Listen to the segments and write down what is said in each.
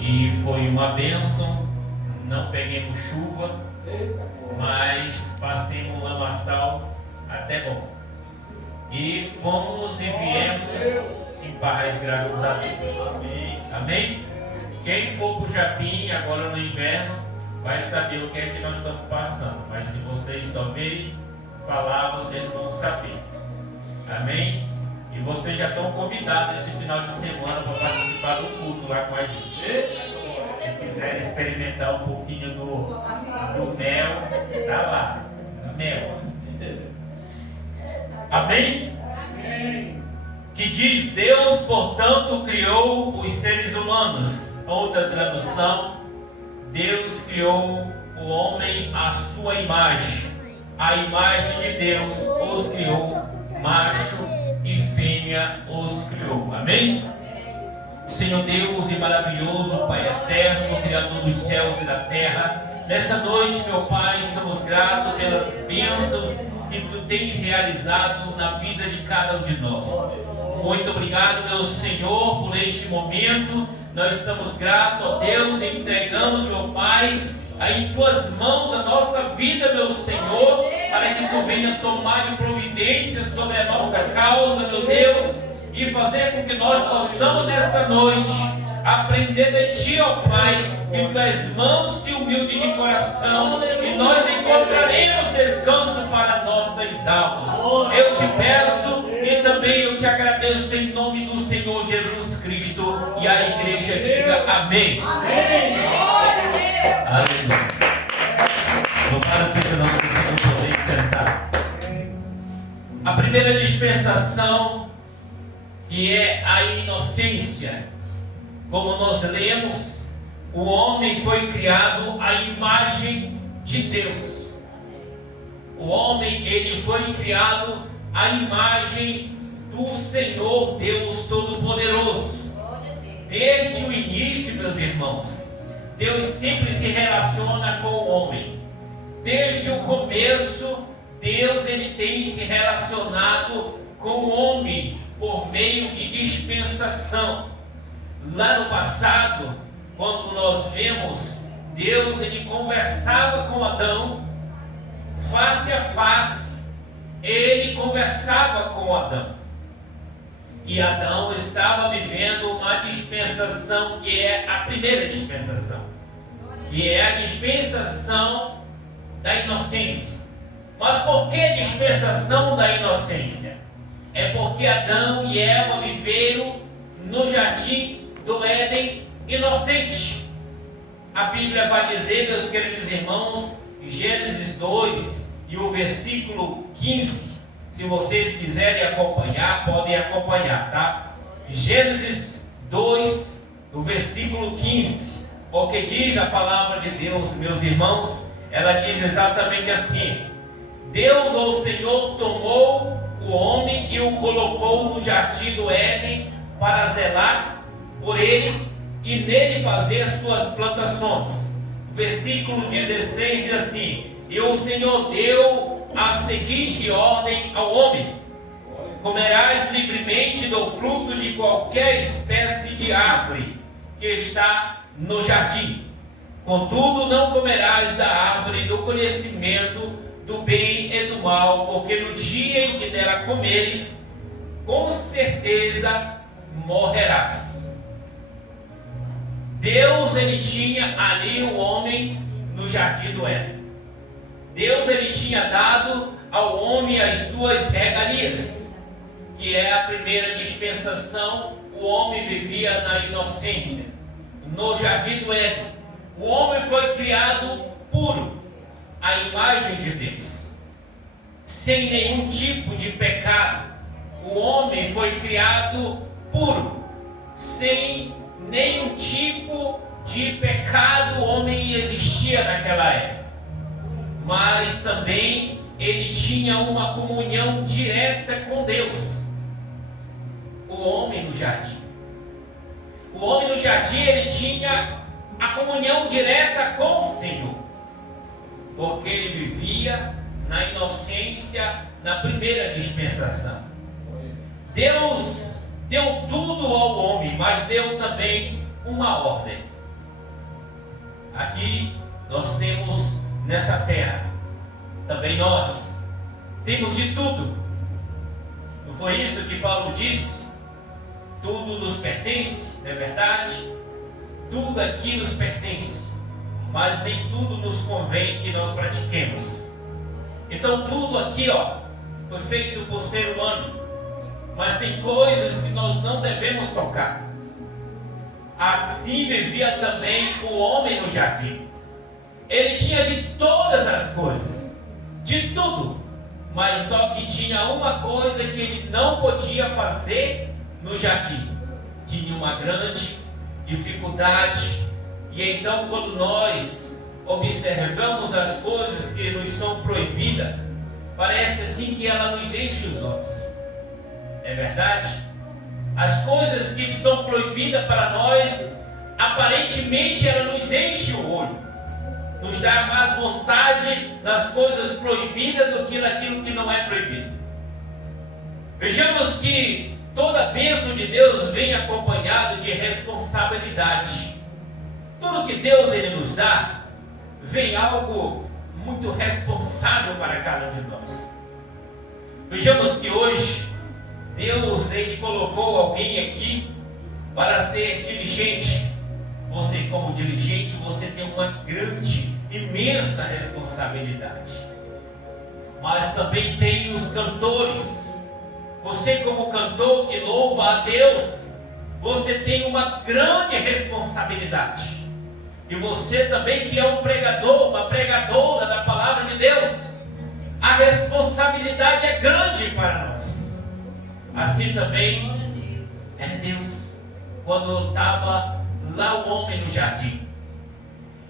e foi uma bênção. Não peguemos chuva, mas passemos um lamaçal até bom. E fomos e viemos em paz, graças a Deus. Amém? Quem for para o Japim agora no inverno vai saber o que é que nós estamos passando. Mas se vocês só verem falar, vocês não vão saber. Amém? E vocês já estão convidados esse final de semana para participar do culto lá com a gente. Se quiserem experimentar um pouquinho do mel, tá lá. Mel. Amém? Amém? Que diz: Deus, portanto, criou os seres humanos. Outra tradução: Deus criou o homem à sua imagem. A imagem de Deus os criou, macho e fêmea os criou. Amém? Senhor Deus e maravilhoso, Pai eterno, Criador dos céus e da terra, nessa noite, meu Pai, somos gratos pelas bênçãos que Tu tens realizado na vida de cada um de nós. Muito obrigado, meu Senhor, por este momento. Nós estamos gratos, ó Deus, e entregamos, meu Pai, em Tuas mãos a nossa vida, meu Senhor, para que Tu venha tomar providência sobre a nossa causa, meu Deus, e fazer com que nós possamos nesta noite aprender de Ti, ó Pai, que Tu és manso e humilde de coração, e nós encontraremos descanso para nossas almas. Eu te peço e também eu te agradeço em nome do Senhor Jesus Cristo, e a igreja diga amém. Amém. Aleluia. Louvado seja o nome do Senhor. Podem sentar. A primeira dispensação, que é a inocência. Como nós lemos, o homem foi criado à imagem de Deus. O homem, ele foi criado à imagem do Senhor Deus Todo-Poderoso. Desde o início, meus irmãos, Deus sempre se relaciona com o homem. Desde o começo, Deus ele tem se relacionado com o homem por meio de dispensação. Lá no passado, quando nós vemos, Deus ele conversava com Adão face a face. Ele conversava com Adão. E Adão estava vivendo uma dispensação que é a primeira dispensação, que é a dispensação da inocência. Mas por que dispensação da inocência? É porque Adão e Eva viveram no jardim do Éden inocente. A Bíblia vai dizer, meus queridos irmãos, Gênesis 2 e o versículo 15. Se vocês quiserem acompanhar, podem acompanhar, tá? Gênesis 2, o versículo 15. O que diz a palavra de Deus, meus irmãos? Ela diz exatamente assim: Deus, ou Senhor, tomou o homem e o colocou no jardim do Éden para zelar por ele e nele fazer as suas plantações. Versículo 16 diz assim: E o Senhor deu a seguinte ordem ao homem: comerás livremente do fruto de qualquer espécie de árvore que está no jardim. Contudo, não comerás da árvore do conhecimento do bem e do mal, porque no dia em que dela comeres, com certeza morrerás. Deus ele tinha ali o homem no jardim do Éden. Deus ele tinha dado ao homem as suas regalias, que é a primeira dispensação. O homem vivia na inocência, no jardim do Éden. O homem foi criado puro, à imagem de Deus, sem nenhum tipo de pecado. O homem foi criado puro, sem nenhum tipo de pecado. O homem existia naquela época, mas também ele tinha uma comunhão direta com Deus. O homem no jardim, ele tinha a comunhão direta com o Senhor, porque ele vivia na inocência, na primeira dispensação. Deus deu tudo ao homem, mas deu também uma ordem. Aqui nós temos nessa terra, também nós temos de tudo. Não foi isso que Paulo disse? Tudo nos pertence, não é verdade? Tudo aqui nos pertence, mas nem tudo nos convém que nós pratiquemos. Então tudo aqui, foi feito por ser humano, mas tem coisas que nós não devemos tocar. Assim vivia também o homem no jardim. Ele tinha de todas as coisas, de tudo, mas só que tinha uma coisa que ele não podia fazer no jardim. Tinha uma grande dificuldade. E então, quando nós observamos as coisas que nos são proibidas, parece assim que ela nos enche os olhos. É verdade? As coisas que são proibidas para nós, aparentemente ela nos enche o olho, nos dá mais vontade nas coisas proibidas do que naquilo que não é proibido. Vejamos que toda a bênção de Deus vem acompanhado de responsabilidade. Tudo que Deus ele nos dá, vem algo muito responsável para cada um de nós. Vejamos que hoje Deus ele colocou alguém aqui para ser diligente. Você, como diligente, você tem uma grande, imensa responsabilidade. Mas também tem os cantores. Você, como cantor que louva a Deus, você tem uma grande responsabilidade. E você também, que é um pregador, uma pregadora da palavra de Deus, a responsabilidade é grande para nós. Assim também é Deus, quando estava lá o homem no jardim.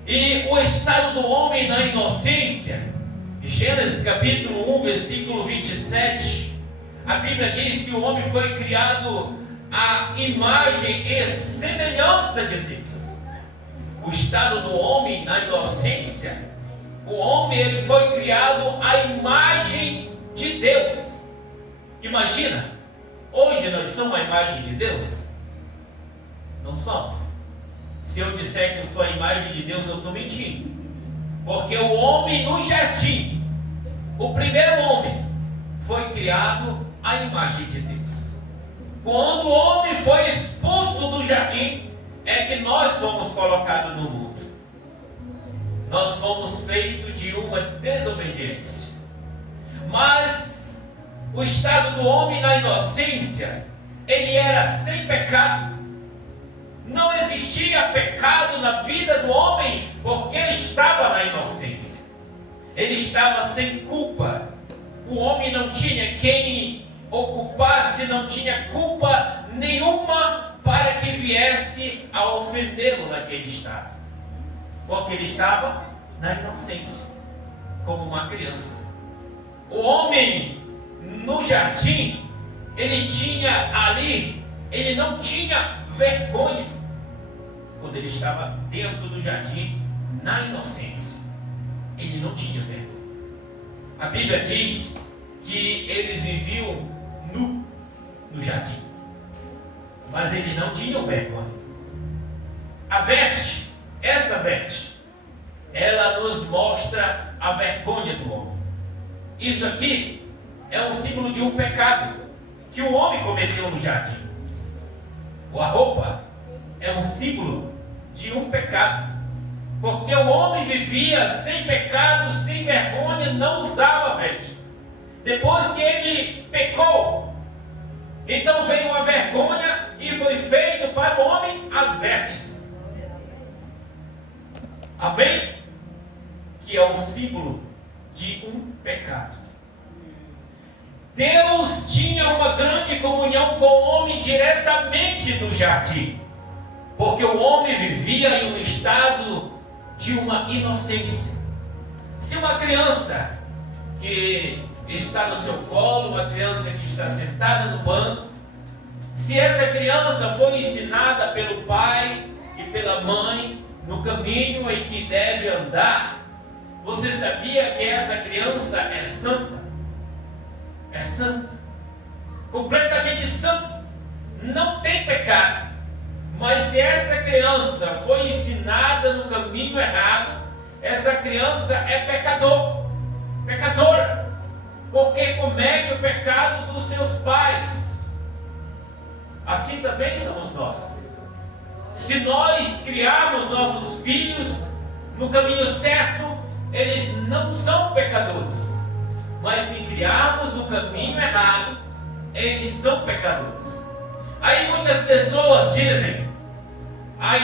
E o estado do homem na inocência, Gênesis capítulo 1, versículo 27, a Bíblia diz que o homem foi criado à imagem e semelhança de Deus. O estado do homem na inocência, o homem ele foi criado à imagem de Deus. Imagina, hoje nós somos a imagem de Deus? Não somos. Se eu disser que eu sou a imagem de Deus, eu estou mentindo. Porque o homem no jardim, o primeiro homem, foi criado à imagem de Deus. Quando o homem foi expulso do jardim, é que nós fomos colocados no mundo. Nós fomos feitos de uma desobediência. Mas o estado do homem na inocência, ele era sem pecado. Não existia pecado na vida do homem, porque ele estava na inocência. Ele estava sem culpa. O homem não tinha quem ocupasse, não tinha culpa nenhuma para que viesse a ofendê-lo naquele estado. Porque ele estava na inocência, como uma criança. O homem no jardim, ele tinha ali, ele não tinha vergonha. Quando ele estava dentro do jardim, na inocência, ele não tinha vergonha. A Bíblia diz que eles viviam nu no jardim, mas ele não tinha vergonha. A veste, essa veste, ela nos mostra a vergonha do homem. Isso aqui é um símbolo de um pecado que o homem cometeu no jardim. A roupa é um símbolo de um pecado, porque o homem vivia sem pecado, sem vergonha, não usava veste. Depois que ele pecou, então veio a vergonha e foi feito para o homem as vestes. Amém? Que é um símbolo de um pecado. Deus tinha uma grande comunhão com o homem diretamente no jardim, porque o homem vivia em um estado de uma inocência. Se uma criança que está no seu colo, uma criança que está sentada no banco, se essa criança foi ensinada pelo pai e pela mãe no caminho em que deve andar, você sabia que essa criança é santa? É santa, completamente santa, não tem pecado. Mas se essa criança foi ensinada no caminho errado, essa criança é pecadora, porque comete o pecado dos seus pais. Assim também somos nós. Se nós criarmos nossos filhos no caminho certo, eles não são pecadores. Mas se criarmos no caminho errado, eles são pecadores. Aí muitas pessoas dizem: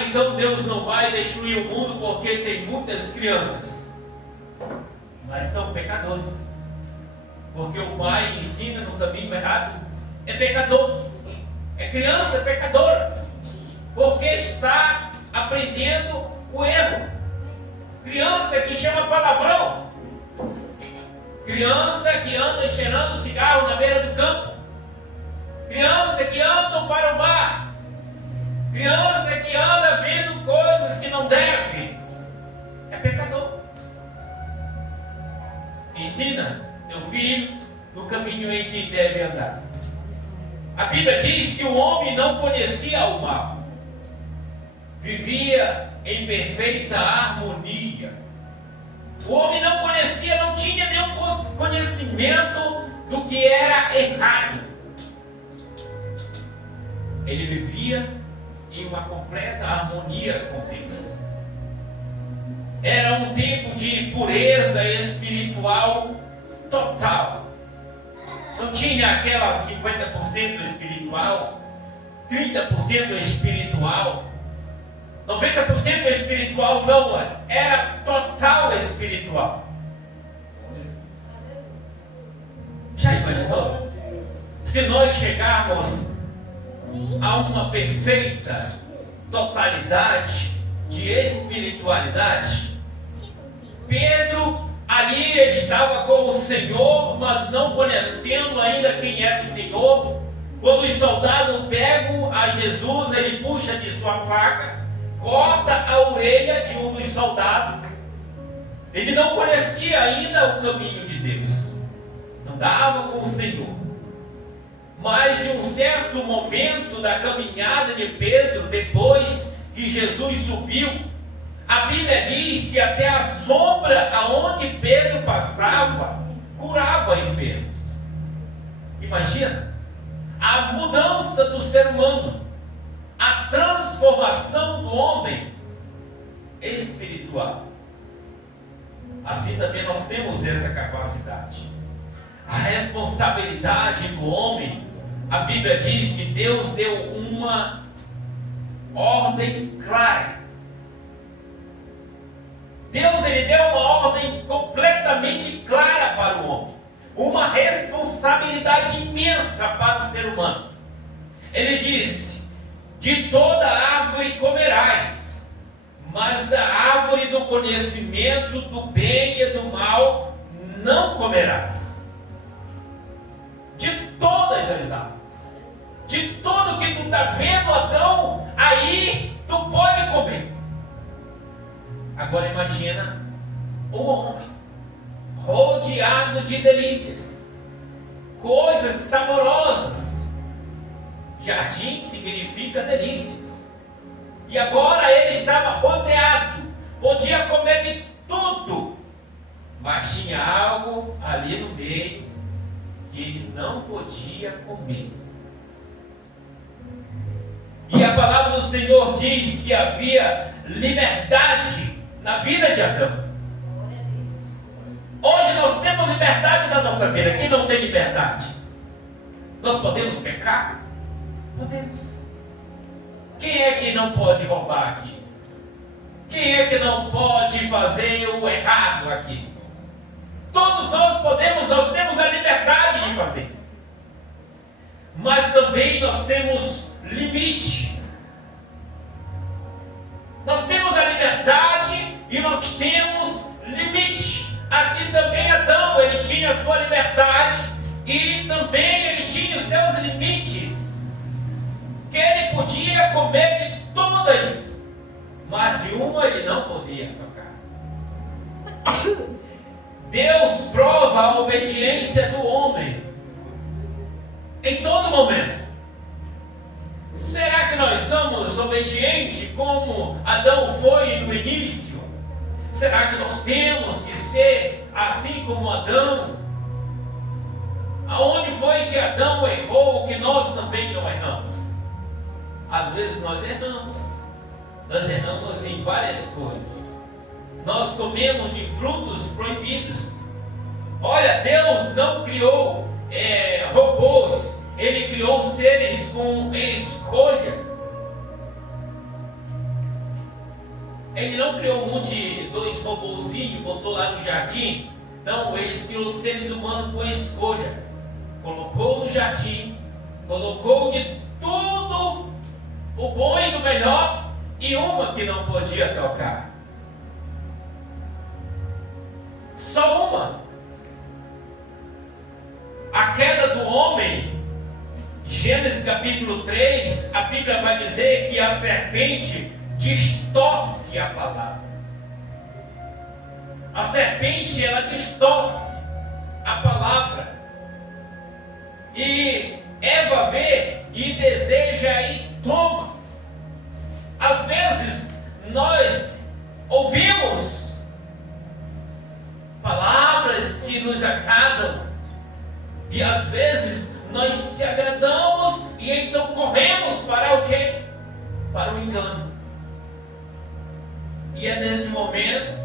então Deus não vai destruir o mundo porque tem muitas crianças. Mas são pecadores, porque o pai ensina no caminho errado, é pecador. É criança pecadora, porque está aprendendo o erro. Criança que chama palavrão, criança que anda cheirando cigarro na beira do campo, criança que anda para o bar, criança que anda vendo coisas que não deve, é pecador. Ensina teu filho no caminho em que deve andar. A Bíblia diz que o homem não conhecia o mal, vivia em perfeita harmonia. O homem não conhecia, não tinha nenhum conhecimento do que era errado. Ele vivia em uma completa harmonia com Deus. Era um tempo de pureza espiritual total. Não tinha aquela 50% espiritual, 30% espiritual, 90% espiritual, não, era total espiritual. Já imaginou? Se nós chegarmos a uma perfeita totalidade de espiritualidade, Pedro ali estava com o Senhor, mas não conhecendo ainda quem era o Senhor. Quando os soldados pegam a Jesus, ele puxa de sua faca, corta a orelha de um dos soldados. Ele não conhecia ainda o caminho de Deus, andava com o Senhor. Mas em um certo momento da caminhada de Pedro, depois que Jesus subiu, a Bíblia diz que até a sombra aonde Pedro passava curava enfermos. Imagina a mudança do ser humano, a transformação do homem espiritual. Assim também nós temos essa capacidade. A responsabilidade do homem, a Bíblia diz que Deus deu uma ordem clara. Deus ele deu uma ordem completamente clara para o homem, uma responsabilidade imensa para o ser humano. Ele disse: de toda árvore comerás, mas da árvore do conhecimento do bem e do mal não comerás. De todas as árvores, de tudo que tu está vendo, Adão, aí tu pode comer. Agora imagina o homem rodeado de delícias, coisas saborosas. Jardim significa delícias. E agora ele estava rodeado, podia comer de tudo, mas tinha algo ali no meio que ele não podia comer. E a palavra do Senhor diz que havia liberdade na vida de Adão. Hoje nós temos liberdade na nossa vida. Quem não tem liberdade? Nós podemos pecar? Podemos. Quem é que não pode roubar aqui? Quem é que não pode fazer o errado aqui? Todos nós podemos, nós temos a liberdade de fazer. Mas também nós temos limite. Nós temos a liberdade e nós temos limite. Assim também Adão, ele tinha a sua liberdade e também ele tinha os seus limites. Que ele podia comer de todas, mas de uma ele não podia tocar. Deus prova a obediência do homem em todo momento. Será que nós somos obedientes como Adão foi no início? Será que nós temos que ser assim como Adão? Aonde foi que Adão errou que nós também não erramos? Às vezes nós erramos. Nós erramos em várias coisas. Nós comemos de frutos proibidos. Olha, Deus não criou robôs. Ele criou seres com escolha. Ele não criou dois robôzinhos, botou lá no jardim. Não, ele criou seres humanos com escolha. Colocou no jardim, colocou de tudo o bom e do melhor, e uma que não podia tocar. Só uma. A queda do homem, Gênesis capítulo 3, a Bíblia vai dizer que a serpente distorce a palavra. A serpente, ela distorce a palavra. E Eva vê e deseja e toma. Às vezes nós ouvimos palavras que nos agradam, e às vezes nós se agradamos e então corremos para o quê? Para o engano. E é nesse momento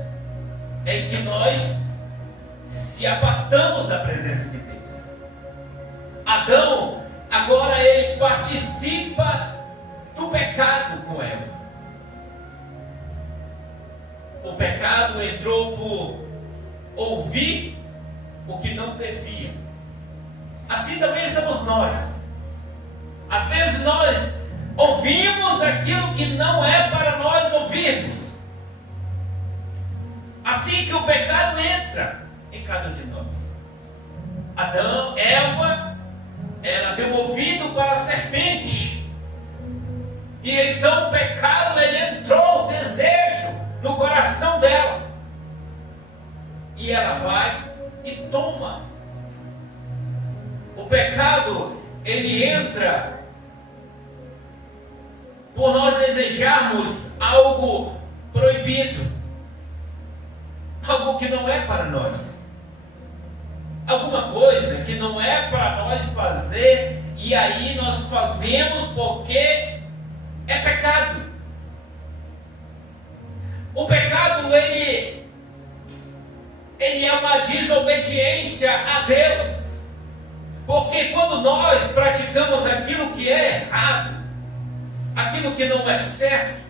em que nós se apartamos da presença de Deus. Adão, agora ele participa do pecado com Eva. O pecado entrou por ouvir o que não devia. Assim também somos nós. Às vezes nós ouvimos aquilo que não é para nós ouvirmos. Assim que o pecado entra em cada um de nós. Eva, ela deu ouvido para a serpente. E então o pecado, ele entrou, o desejo, no coração dela. E ela vai e toma. O pecado, ele entra por nós desejarmos algo proibido. Algo que não é para nós. Alguma coisa que não é para nós fazer, e aí nós fazemos porque é pecado. O pecado, ele é uma desobediência a Deus. Porque quando nós praticamos aquilo que é errado, aquilo que não é certo,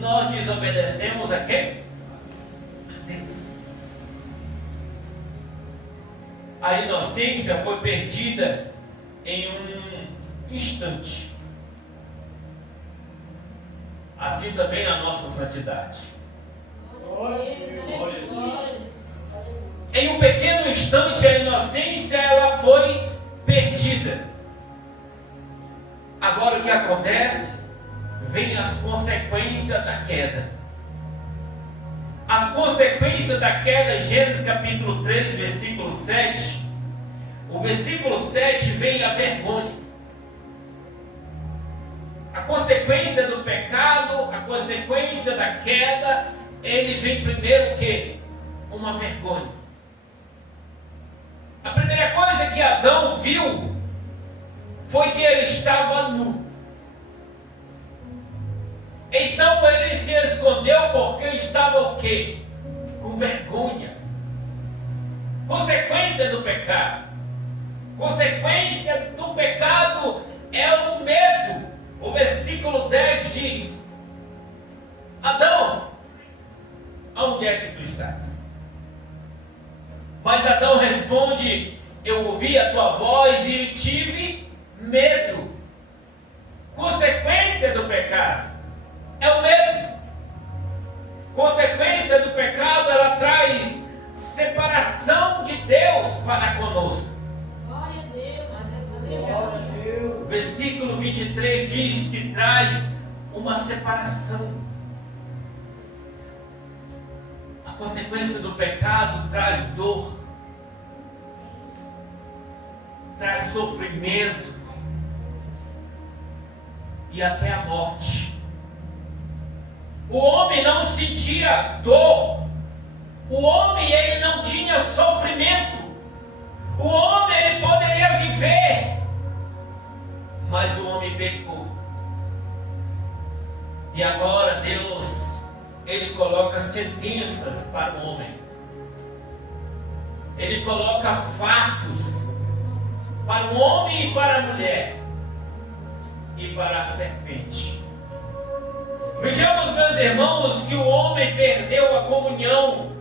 nós desobedecemos a quem? Deus. A inocência foi perdida em um instante. Assim também a nossa santidade. Em um pequeno instante a inocência, ela foi perdida. Agora o que acontece? Vem as consequências da queda. As consequências da queda, Gênesis capítulo 3, versículo 7. O versículo 7 vem a vergonha. A consequência do pecado, a consequência da queda, ele vem primeiro o quê? Uma vergonha. A primeira coisa que Adão viu foi que ele estava nu. Então ele se escondeu porque estava o quê? Com vergonha. Consequência do pecado. Consequência do pecado é o medo. O versículo 10 diz: Adão, aonde é que tu estás? Mas Adão responde: eu ouvi a tua voz e tive medo. Consequência do pecado é o medo. Consequência do pecado, ela traz separação de Deus para conosco. Glória a Deus. Glória a Deus. Versículo 23 diz que traz uma separação. A consequência do pecado traz dor, traz sofrimento. e até a morte. O homem não sentia dor. O homem, ele não tinha sofrimento. O homem, ele poderia viver, mas o homem pecou. E agora Deus, ele coloca sentenças para o homem. Ele coloca fatos para o homem e para a mulher e para a serpente. Vejamos, meus irmãos, que o homem perdeu a comunhão,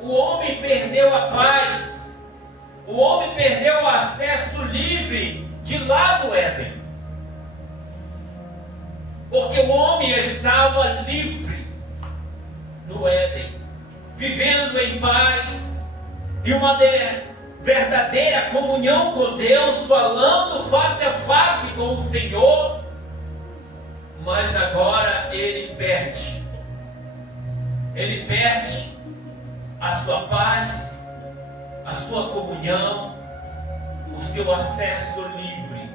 o homem perdeu a paz, o homem perdeu o acesso livre de lá do Éden. Porque o homem estava livre no Éden, vivendo em paz e uma verdadeira comunhão com Deus, falando face a face com o Senhor. Mas agora ele perde a sua paz, a sua comunhão, o seu acesso livre.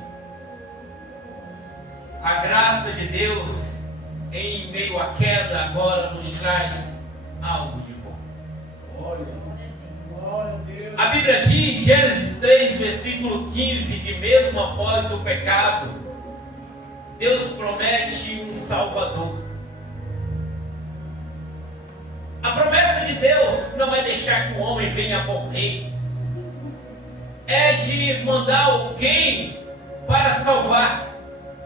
A graça de Deus, em meio à queda, agora nos traz algo de bom. Glória a Deus. A Bíblia diz, Gênesis 3, versículo 15, que mesmo após o pecado, Deus promete um Salvador. A promessa de Deus não é deixar que o homem venha morrer, é de mandar alguém para salvar,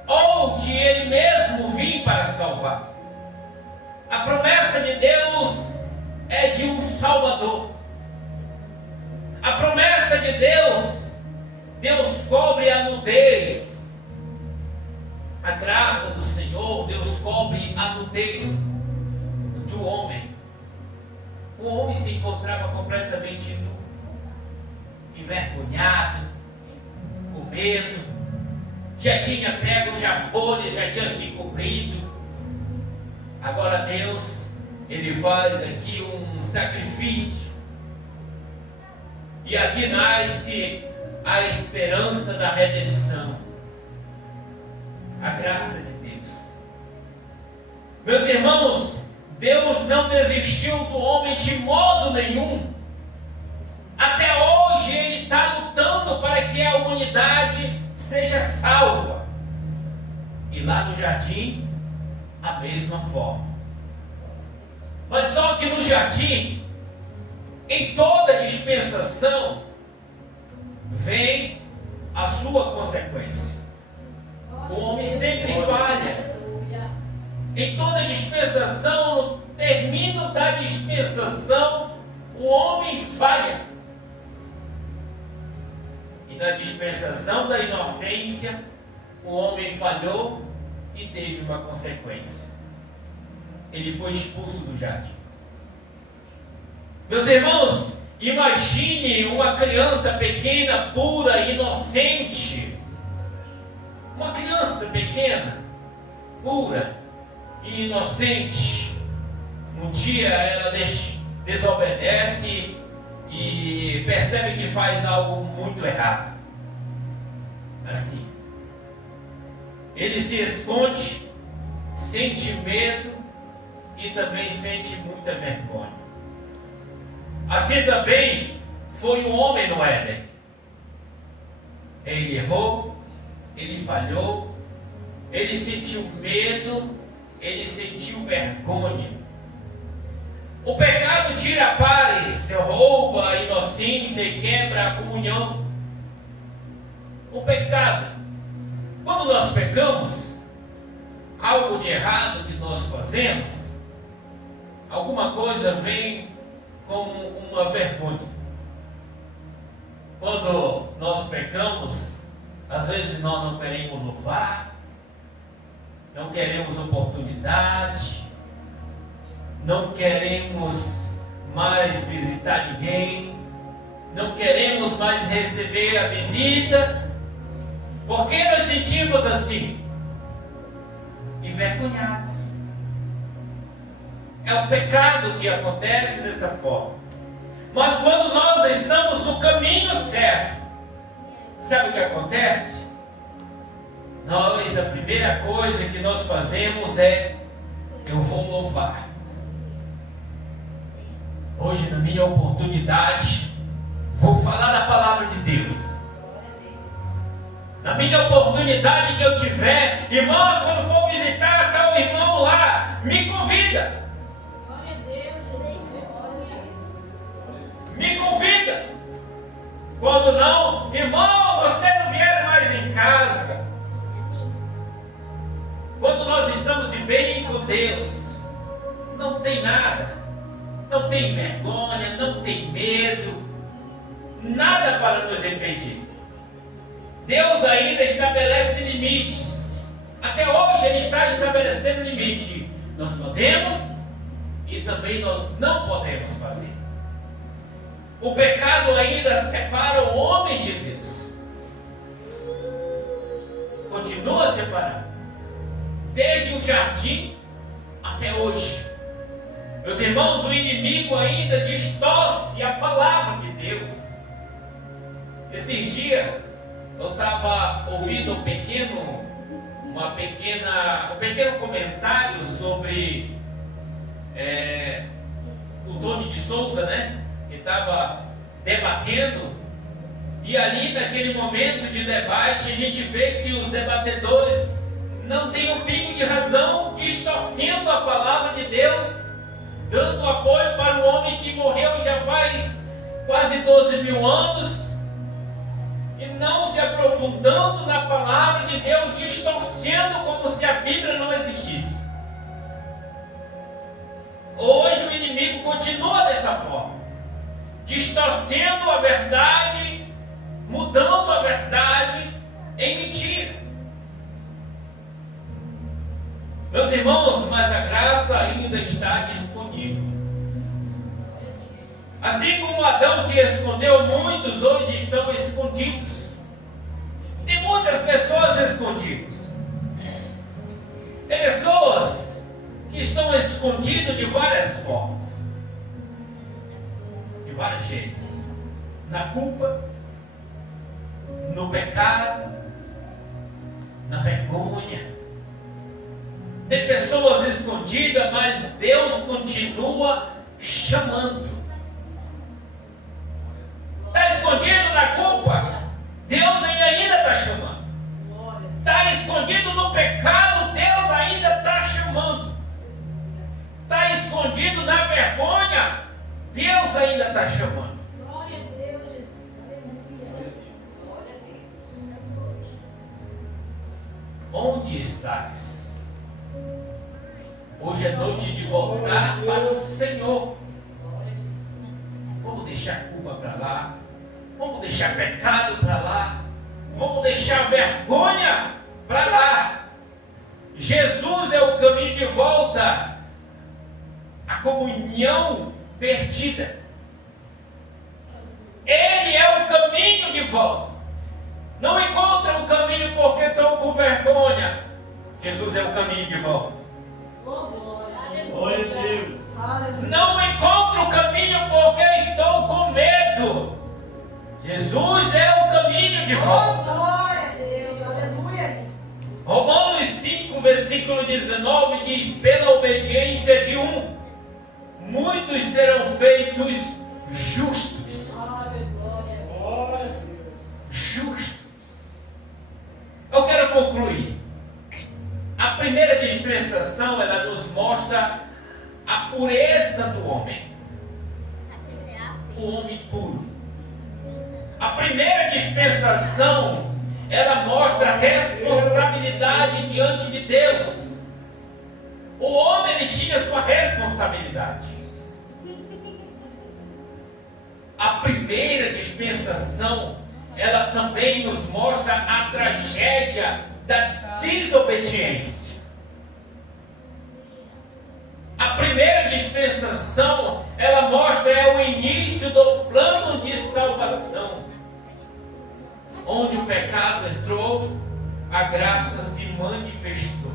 ou de ele mesmo vir para salvar. A promessa de Deus é de um Salvador. A promessa de Deus, Deus cobre a nudez. A graça do Senhor, Deus cobre a nudez do homem. O homem se encontrava completamente nu, envergonhado, com medo, já tinha pego já folha, já tinha se cobrido. Agora Deus, ele faz aqui um sacrifício, e aqui nasce a esperança da redenção, a graça de Deus. Meus irmãos, Deus não desistiu do homem de modo nenhum. Até hoje ele está lutando para que a humanidade seja salva. E lá no jardim, a mesma forma. Mas só que no jardim, em toda dispensação, vem a sua consequência. O homem sempre falha. Em toda dispensação, no término da dispensação, o homem falha. E na dispensação da inocência, o homem falhou e teve uma consequência. Ele foi expulso do jardim. Meus irmãos, imagine uma criança pequena, pura, inocente. Uma criança pequena, pura e inocente. Um dia ela desobedece e percebe que faz algo muito errado. Assim, ele se esconde, sente medo e também sente muita vergonha. Assim também foi o homem no Éden. Ele errou, ele falhou, ele sentiu medo, ele sentiu vergonha. O pecado tira a paz, rouba a inocência e quebra a comunhão. O pecado, quando nós pecamos, algo de errado que nós fazemos, alguma coisa vem como uma vergonha. Quando nós pecamos, às vezes nós não queremos louvar, não queremos oportunidade, não queremos mais visitar ninguém, não queremos mais receber a visita. Por que nos sentimos assim? Envergonhados. É o pecado que acontece dessa forma. Mas quando nós estamos no caminho certo, sabe o que acontece? a primeira coisa que nós fazemos é: eu vou louvar. Hoje, na minha oportunidade, vou falar da palavra de Deus. Na minha oportunidade que eu tiver, irmão, quando for visitar tal irmão lá, me convida. Glória a Deus, Jesus. Glória a Deus. Me convida. Quando não, irmão, você não vier mais em casa. Quando nós estamos de bem com Deus, não tem nada, não tem vergonha, não tem medo, nada para nos impedir. Deus ainda estabelece limites. Até hoje Ele está estabelecendo limite. Nós podemos e também nós não podemos fazer. O pecado ainda separa o homem de Deus. Continua separado. Desde o jardim até hoje. Meus irmãos, o inimigo ainda distorce a palavra de Deus. Esses dias eu estava ouvindo um pequeno comentário sobre o Tony de Souza, né? Que estava debatendo. E ali naquele momento de debate a gente vê que os debatedores não têm um pingo de razão, distorcendo a palavra de Deus, dando apoio para um homem que morreu já faz quase 12 mil anos, e não se aprofundando na palavra de Deus, distorcendo como se a Bíblia não existisse. Hoje o inimigo continua dessa forma, distorcendo a verdade, mudando a verdade em mentira. Meus irmãos, mas a graça ainda está disponível. Assim como Adão se escondeu, muitos hoje estão escondidos. Tem muitas pessoas escondidas. Tem pessoas que estão escondidas de várias formas, de vários jeitos. Na culpa, no pecado, na vergonha. Tem pessoas escondidas, mas Deus continua chamando. Está escondido na culpa? Deus ainda está chamando. Está escondido no pecado? Deus ainda está chamando. Está escondido na vergonha? Deus ainda está chamando. Glória a Deus, Jesus. Aleluia. Glória a Deus. Onde estás? Hoje é noite de voltar para o Senhor. Vamos deixar a culpa para lá. Vamos deixar pecado para lá. Vamos deixar vergonha para lá. Jesus é o caminho de volta. A comunhão perdida. Ele é o caminho de volta. Não encontra o caminho porque estou com vergonha. Jesus é o caminho de volta. Glória a Deus. Não encontro o caminho porque estou com medo. Jesus é o caminho de volta. Glória a Deus, aleluia. Romanos 5, versículo 19 diz: pela obediência de um, muitos serão feitos justos. Justos. Eu quero concluir. A primeira dispensação, ela nos mostra a pureza do homem. O homem puro. A primeira dispensação, ela mostra a responsabilidade diante de Deus. O homem, ele tinha sua responsabilidade. A primeira dispensação, ela também nos mostra a tragédia da desobediência. A primeira dispensação, ela mostra o início do plano de salvação. Onde o pecado entrou, a graça se manifestou.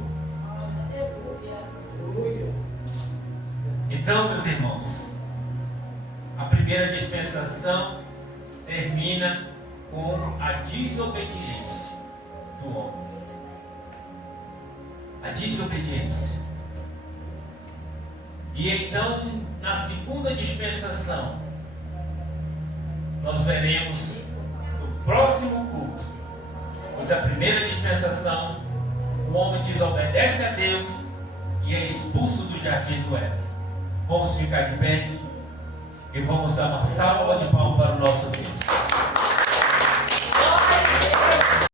Então, meus irmãos, a primeira dispensação termina com a desobediência do homem. a desobediência. E então, na segunda dispensação, nós veremos no próximo culto, pois a primeira dispensação, o homem desobedece a Deus e é expulso do jardim do Éden. Vamos ficar de pé e vamos dar uma salva de palmas para o nosso Deus.